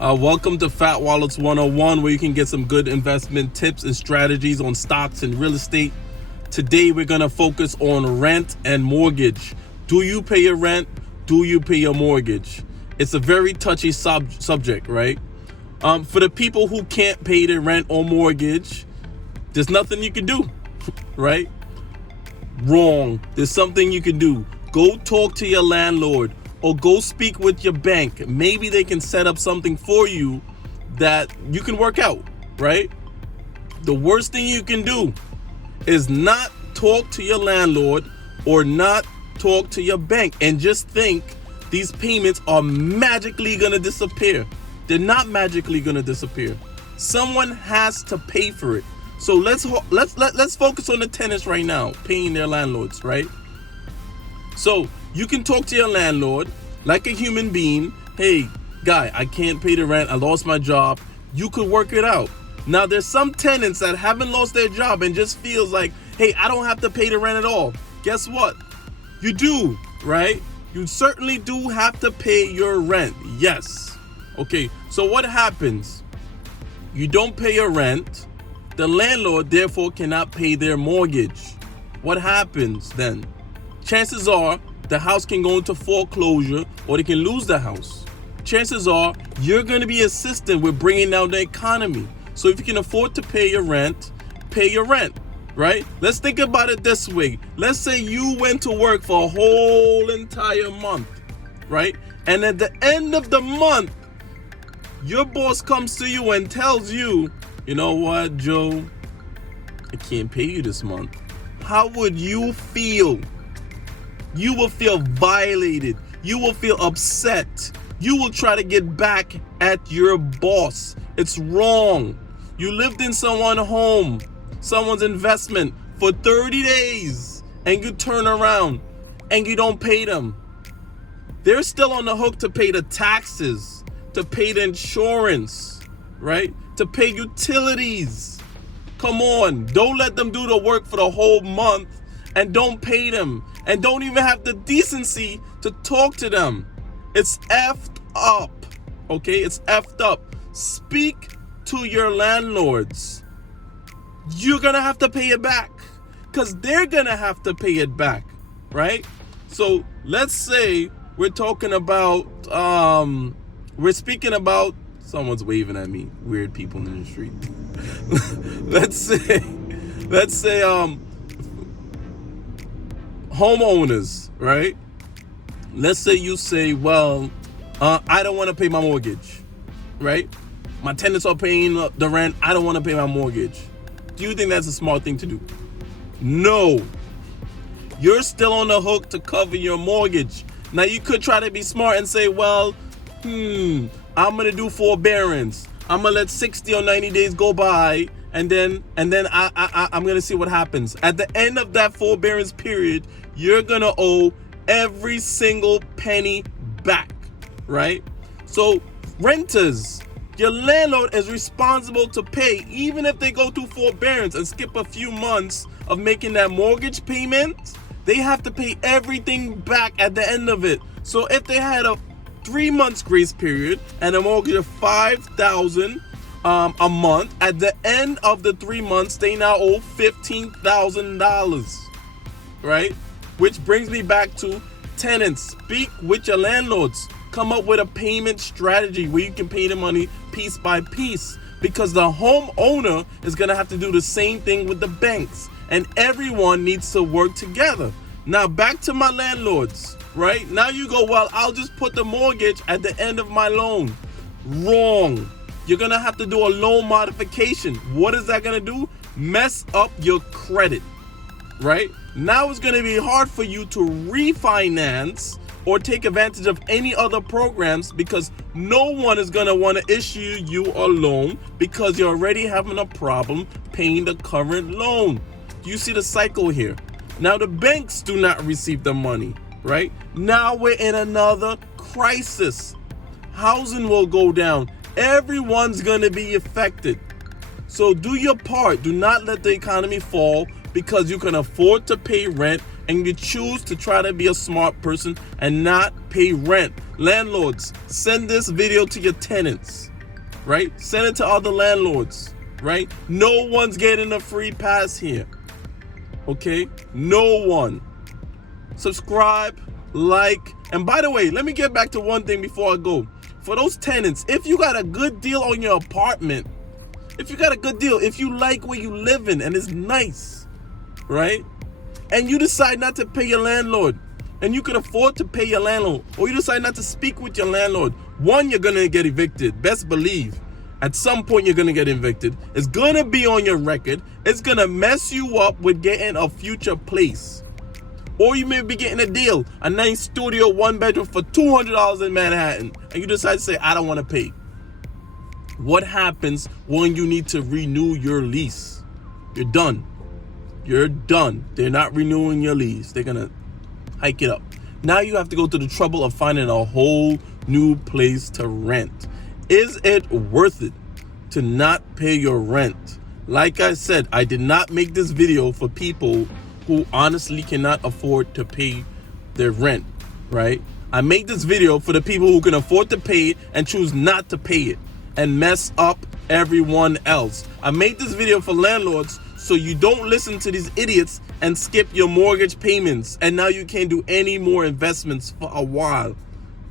Welcome to Fat Wallets 101, where you can get some good investment tips and strategies on stocks and real estate. Today, we're going to focus on rent and mortgage. Do you pay your rent? Do you pay your mortgage? It's a very touchy subject, right? For the people who can't pay their rent or mortgage, there's nothing you can do, right? Wrong. There's something you can do. Go talk to your landlord or go speak with your bank. Maybe they can set up something for you that you can work out, right? The worst thing you can do is not talk to your landlord or not talk to your bank and just think these payments are magically going to disappear. They're not magically going to disappear. Someone has to pay for it. So let's focus on the tenants right now, paying their landlords, right? So you can talk to your landlord like a human being. Hey, guy, I can't pay the rent. I lost my job. You could work it out. Now, there's some tenants that haven't lost their job and just feels like, hey, I don't have to pay the rent at all. Guess what? You do, right? You certainly do have to pay your rent. Yes. Okay, so what happens? You don't pay your rent. The landlord, therefore, cannot pay their mortgage. What happens then? Chances are the house can go into foreclosure or they can lose the house. Chances are you're going to be assisted with bringing down the economy. So if you can afford to pay your rent, right? Let's think about it this way. Let's say you went to work for a whole entire month, right? And at the end of the month, your boss comes to you and tells you, you know what, Joe, I can't pay you this month. How would you feel? You will feel violated. You will feel upset. You will try to get back at your boss. It's wrong. You lived in someone's home, someone's investment for 30 days, and you turn around and you don't pay them. They're still on the hook to pay the taxes, to pay the insurance, right? To pay utilities. Come on, don't let them do the work for the whole month and don't pay them and don't even have the decency to talk to them. It's effed up, okay? It's effed up. Speak to your landlords. You're gonna have to pay it back because they're gonna have to pay it back, right? So let's say we're talking about, we're speaking about, someone's waving at me, weird people in the street. let's say homeowners, right? Let's say you say, well, I don't want to pay my mortgage, right? My tenants are paying the rent. I don't want to pay my mortgage. Do you think that's a smart thing to do? No. You're still on the hook to cover your mortgage. Now, you could try to be smart and say, well, I'm going to do forbearance. I'm going to let 60 or 90 days go by, and then I'm going to see what happens. At the end of that forbearance period, you're going to owe every single penny back, right? So renters, your landlord is responsible to pay, even if they go through forbearance and skip a few months of making that mortgage payment. They have to pay everything back at the end of it. So if they had a 3 months grace period and a mortgage of $5,000 a month, at the end of the 3 months, they now owe $15,000, right? Which brings me back to tenants. Speak with your landlords. Come up with a payment strategy where you can pay the money piece by piece, because the homeowner is going to have to do the same thing with the banks, and everyone needs to work together. Now, back to my landlords, right? Now you go, well, I'll just put the mortgage at the end of my loan. Wrong. You're going to have to do a loan modification. What is that going to do? Mess up your credit, right? Now it's going to be hard for you to refinance or take advantage of any other programs, because no one is going to want to issue you a loan because you're already having a problem paying the current loan. Do you see the cycle here? Now the banks do not receive the money, right? Now we're in another crisis. Housing will go down. Everyone's going to be affected. So do your part. Do not let the economy fall because you can afford to pay rent and you choose to try to be a smart person and not pay rent. Landlords, send this video to your tenants. right? Send it to other landlords, right? No one's getting a free pass here, okay? No one. Subscribe, like, and by the way, let me get back to one thing before I go. For those tenants, if you got a good deal on your apartment, if you like where you live in and it's nice, right? And you decide not to pay your landlord, and you can afford to pay your landlord, or you decide not to speak with your landlord, one, you're gonna get evicted. Best believe, at some point you're gonna get evicted. It's gonna be on your record. It's gonna mess you up with getting a future place. Or you may be getting a deal, a nice studio 1-bedroom for $200 in Manhattan, and you decide to say, I don't wanna pay. What happens when you need to renew your lease? You're done. You're done. They're not renewing your lease. They're gonna hike it up. Now you have to go to the trouble of finding a whole new place to rent. Is it worth it to not pay your rent? Like I said, I did not make this video for people who honestly cannot afford to pay their rent, right? I made this video for the people who can afford to pay it and choose not to pay it and mess up everyone else. I made this video for landlords so you don't listen to these idiots and skip your mortgage payments, and now you can't do any more investments for a while.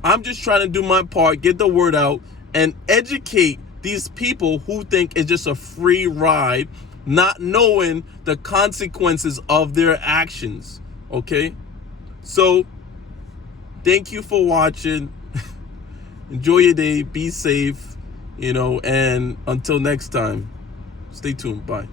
I'm just trying to do my part, get the word out, and educate these people who think it's just a free ride, not knowing the consequences of their actions, okay? So, thank you for watching. Enjoy your day, be safe, and until next time, stay tuned, bye.